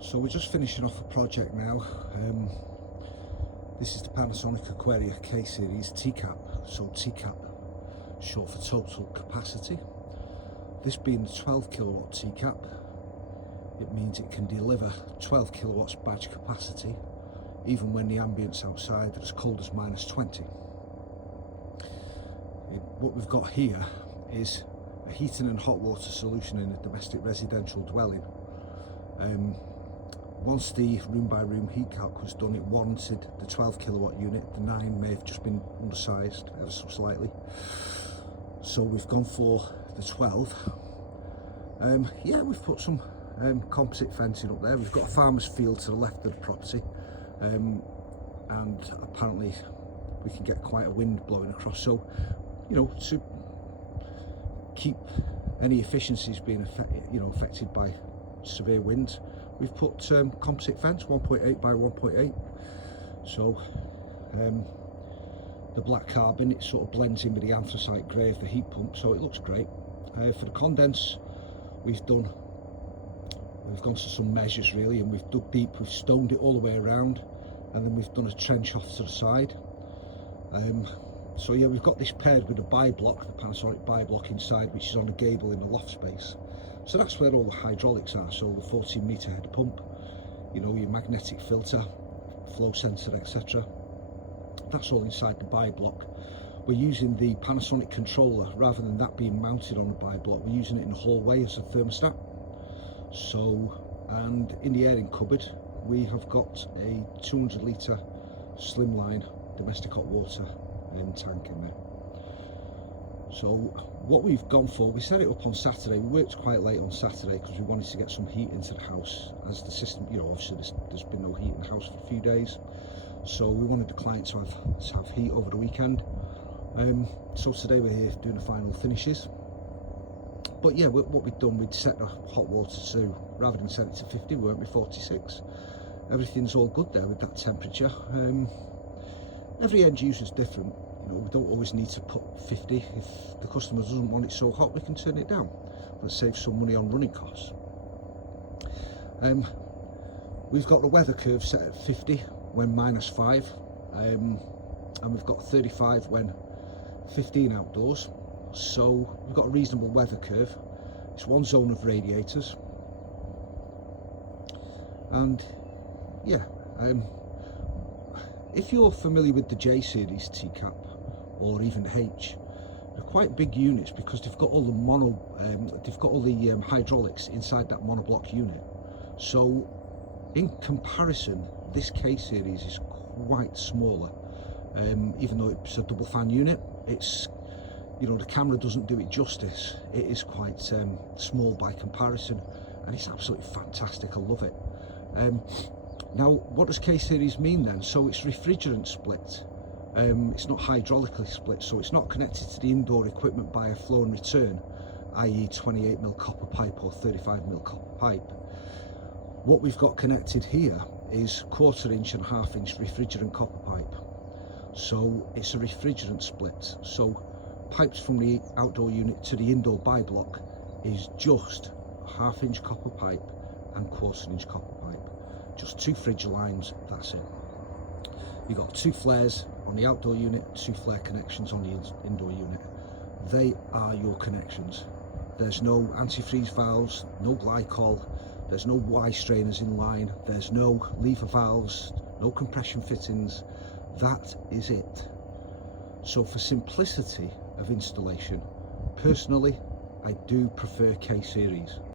So we're just finishing off a project now. This is the Panasonic Aquarea K-Series TCAP. So TCAP, short for total capacity. This being the 12 kilowatt TCAP, it means it can deliver 12 kilowatts badge capacity even when the ambience outside is as cold as -20. What we've got here is a heating and hot water solution in a domestic residential dwelling. Once the room by room heat calc was done, it warranted the 12 kilowatt unit. The 9 may have just been undersized ever so slightly, so we've gone for the 12. Yeah, we've put some composite fencing up there. We've got a farmer's field to the left of the property, and apparently we can get quite a wind blowing across, so you know, to keep any efficiencies being affected by severe winds, we've put composite fence 1.8 by 1.8. So the black carbon, it sort of blends in with the anthracite grey of the heat pump, so it looks great. For the condense, we've gone to some measures really, and we've dug deep. We've stoned it all the way around, and then we've done a trench off to the side. So yeah, we've got this paired with a buy block, the Panasonic buy block inside, which is on a gable in the loft space. So that's where all the hydraulics are. So the 14-metre head pump, you know, your magnetic filter, flow sensor, etc. That's all inside the buy block. We're using the Panasonic controller rather than that being mounted on the buy block. We're using it in the hallway as a thermostat. So, and in the airing cupboard, we have got a 200 litre slimline domestic hot water in tank in there. So what we've gone for, we set it up on Saturday. We worked quite late on Saturday because we wanted to get some heat into the house, as the system, you know, obviously there's been no heat in the house for a few days, so we wanted the client to have heat over the weekend. So today we're here doing the final finishes. But yeah, what we've done, we'd set the hot water to, rather than set it to 50, we went with 46. Everything's all good there with that temperature. Every end user is different. You know, we don't always need to put 50. If the customer doesn't want it so hot, we can turn it down, but it saves some money on running costs. We've got the weather curve set at 50 when -5, and we've got 35 when 15 outdoors. So we've got a reasonable weather curve. It's one zone of radiators, and yeah, if you're familiar with the J series TCAP or even H, they're quite big units because they've got all the hydraulics inside that monoblock unit. So in comparison, this K series is quite smaller. Even though it's a double fan unit, it's, you know, the camera doesn't do it justice. It is quite small by comparison, and it's absolutely fantastic. I love it. Now, what does K-Series mean then? So it's refrigerant split. It's not hydraulically split, so it's not connected to the indoor equipment by a flow and return, i.e. 28mm copper pipe or 35mm copper pipe. What we've got connected here is 1/4 inch and 1/2 inch refrigerant copper pipe. So it's a refrigerant split. So pipes from the outdoor unit to the indoor buy block is just 1/2 inch copper pipe and 1/4 inch copper pipe. Just 2 fridge lines, that's it. You've got 2 flares on the outdoor unit, 2 flare connections on the indoor unit. They are your connections. There's no antifreeze valves, no glycol, there's no Y strainers in line, there's no lever valves, no compression fittings. That is it. So for simplicity of installation, personally, I do prefer K-Series.